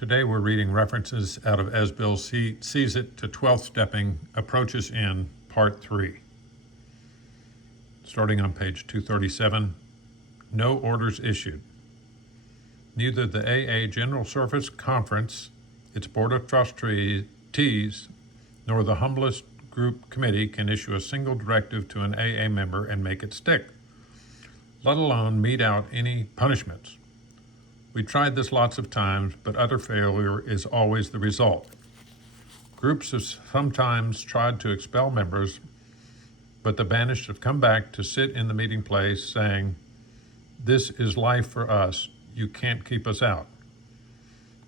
Today we're reading references out of As Bill Sees It to 12th-Stepping Approaches in Part 3. Starting on page 237, no orders issued. Neither the AA General Service Conference, its Board of Trustees, nor the humblest group committee can issue a single directive to an AA member and make it stick, let alone mete out any punishments. We tried this lots of times, but utter failure is always the result. Groups have sometimes tried to expel members, but the banished have come back to sit in the meeting place saying, "This is life for us. You can't keep us out."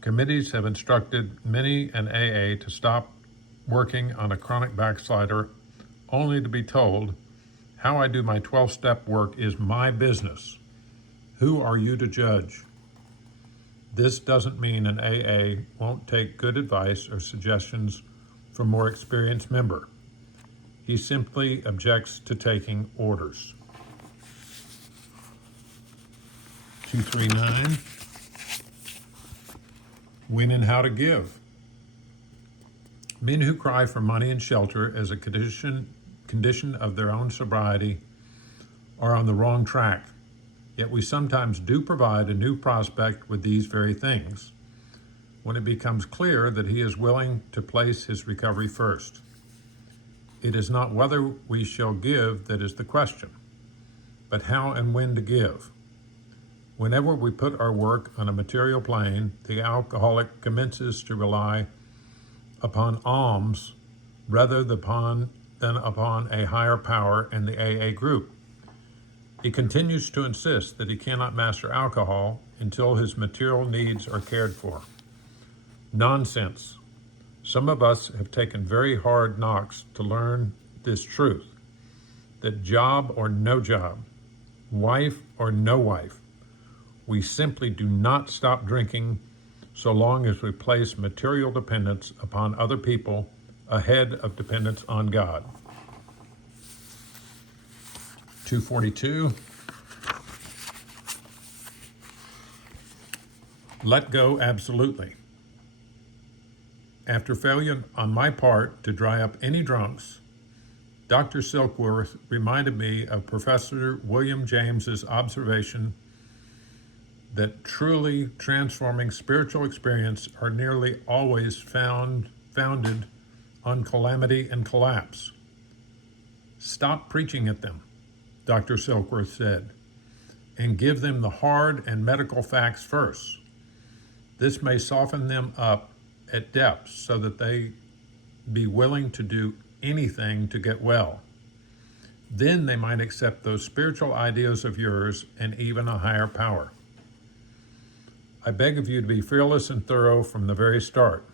Committees have instructed many an AA to stop working on a chronic backslider, only to be told, "How I do my 12-step work is my business. Who are you to judge?" This doesn't mean an AA won't take good advice or suggestions from a more experienced member. He simply objects to taking orders. 239, when and how to give. Men who cry for money and shelter as a condition of their own sobriety are on the wrong track. Yet we sometimes do provide a new prospect with these very things, when it becomes clear that he is willing to place his recovery first. It is not whether we shall give that is the question, but how and when to give. Whenever we put our work on a material plane, the alcoholic commences to rely upon alms rather than upon a higher power in the AA group. He continues to insist that he cannot master alcohol until his material needs are cared for. Nonsense. Some of us have taken very hard knocks to learn this truth, that job or no job, wife or no wife, we simply do not stop drinking so long as we place material dependence upon other people ahead of dependence on God. 242, let go absolutely. After failure on my part to dry up any drunks, Dr. Silkworth reminded me of Professor William James's observation that truly transforming spiritual experience are nearly always founded on calamity and collapse. Stop preaching at them, Dr. Silkworth said, and give them the hard and medical facts first. This may soften them up at depths so that they be willing to do anything to get well. Then they might accept those spiritual ideas of yours and even a higher power. I beg of you to be fearless and thorough from the very start.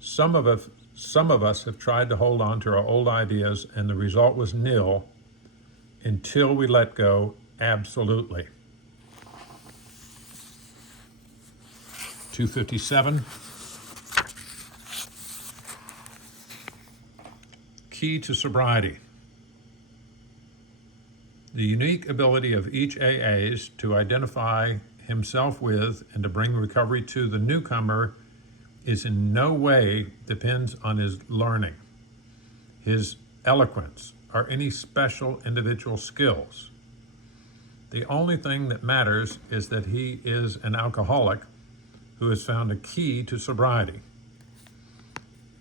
Some of us have tried to hold on to our old ideas, and the result was nil until we let go absolutely. 257. Key to sobriety. The unique ability of each AAs to identify himself with and to bring recovery to the newcomer is in no way depends on his learning, his eloquence, or any special individual skills. The only thing that matters is that he is an alcoholic who has found a key to sobriety.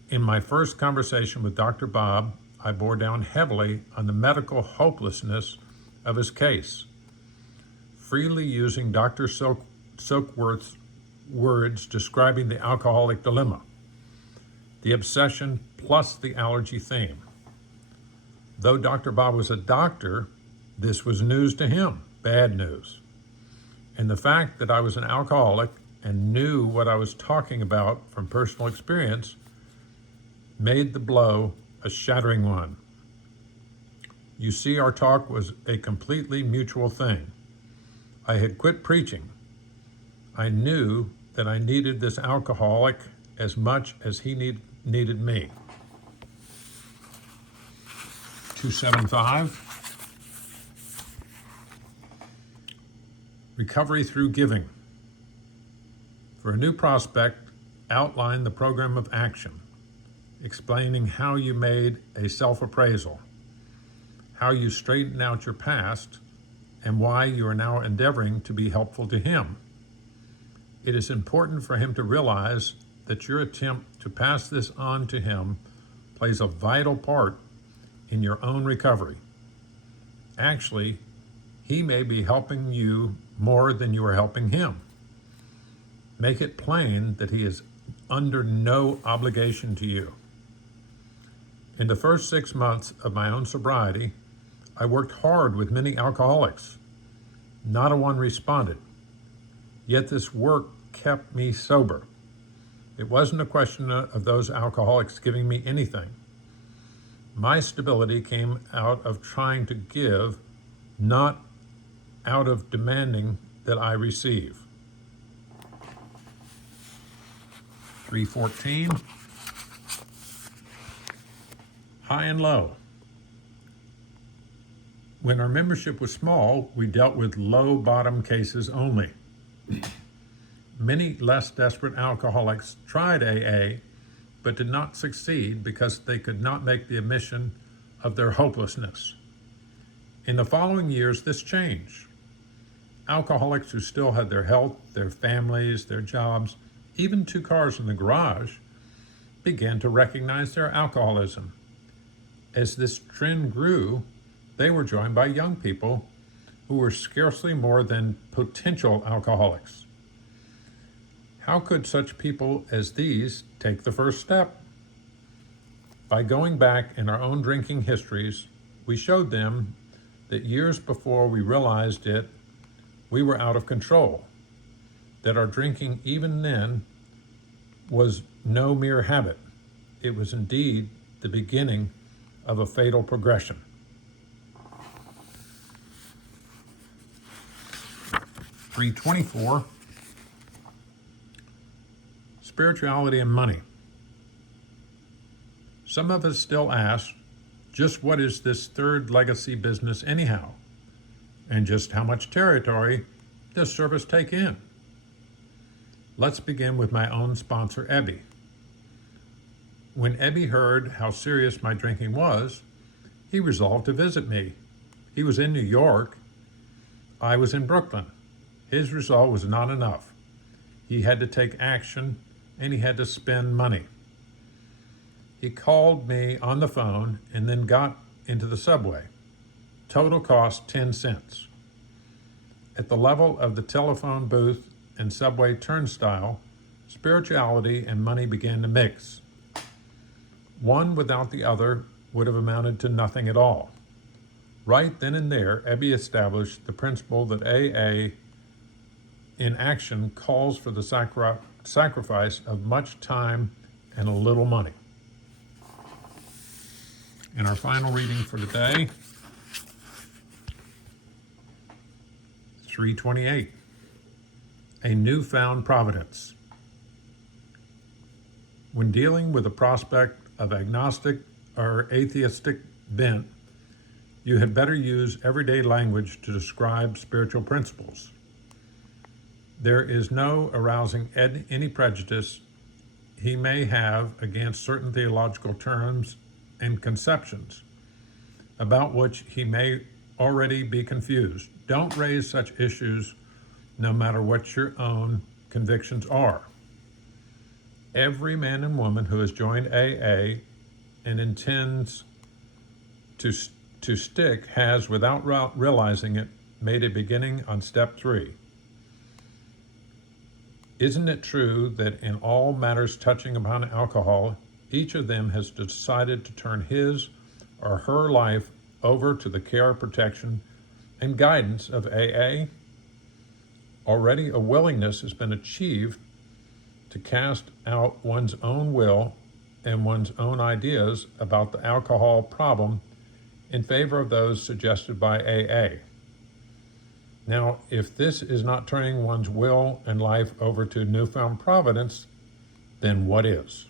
In my first conversation with Dr. Bob, I bore down heavily on the medical hopelessness of his case, freely using Dr. Silkworth's words describing the alcoholic dilemma, the obsession plus the allergy theme. Though Dr. Bob was a doctor, this was news to him, bad news. And the fact that I was an alcoholic and knew what I was talking about from personal experience made the blow a shattering one. You see, our talk was a completely mutual thing. I had quit preaching. I knew that I needed this alcoholic as much as he needed me. 275. Recovery through giving. For a new prospect, outline the program of action, explaining how you made a self-appraisal, how you straightened out your past, and why you are now endeavoring to be helpful to him. It is important for him to realize that your attempt to pass this on to him plays a vital part in your own recovery. Actually, he may be helping you more than you are helping him. Make it plain that he is under no obligation to you. In the first 6 months of my own sobriety, I worked hard with many alcoholics. Not a one responded. Yet this work kept me sober. It wasn't a question of those alcoholics giving me anything. My stability came out of trying to give, not out of demanding that I receive. 314, high and low. When our membership was small, we dealt with low bottom cases only. Many less desperate alcoholics tried AA, but did not succeed because they could not make the admission of their hopelessness. In the following years, this changed. Alcoholics who still had their health, their families, their jobs, even 2 cars in the garage, began to recognize their alcoholism. As this trend grew, they were joined by young people who were scarcely more than potential alcoholics. How could such people as these take the first step? By going back in our own drinking histories, we showed them that years before we realized it, we were out of control, that our drinking even then was no mere habit. It was indeed the beginning of a fatal progression. 324, spirituality and money. Some of us still ask, just what is this third legacy business anyhow? And just how much territory does service take in? Let's begin with my own sponsor, Ebby. When Ebby heard how serious my drinking was, he resolved to visit me. He was in New York. I was in Brooklyn. His resolve was not enough. He had to take action, and he had to spend money. He called me on the phone and then got into the subway. Total cost 10 cents. At the level of the telephone booth and subway turnstile, spirituality and money began to mix. One without the other would have amounted to nothing at all. Right then and there, Ebby established the principle that AA in action calls for the sacrifice of much time and a little money. And our final reading for today, 328, a newfound providence. When dealing with a prospect of agnostic or atheistic bent, you had better use everyday language to describe spiritual principles. There is no arousing any prejudice he may have against certain theological terms and conceptions about which he may already be confused. Don't raise such issues no matter what your own convictions are. Every man and woman who has joined AA and intends to stick has, without realizing it, made a beginning on step 3. Isn't it true that in all matters touching upon alcohol, each of them has decided to turn his or her life over to the care, protection, and guidance of AA? Already a willingness has been achieved to cast out one's own will and one's own ideas about the alcohol problem in favor of those suggested by AA. Now, if this is not turning one's will and life over to newfound providence, then what is?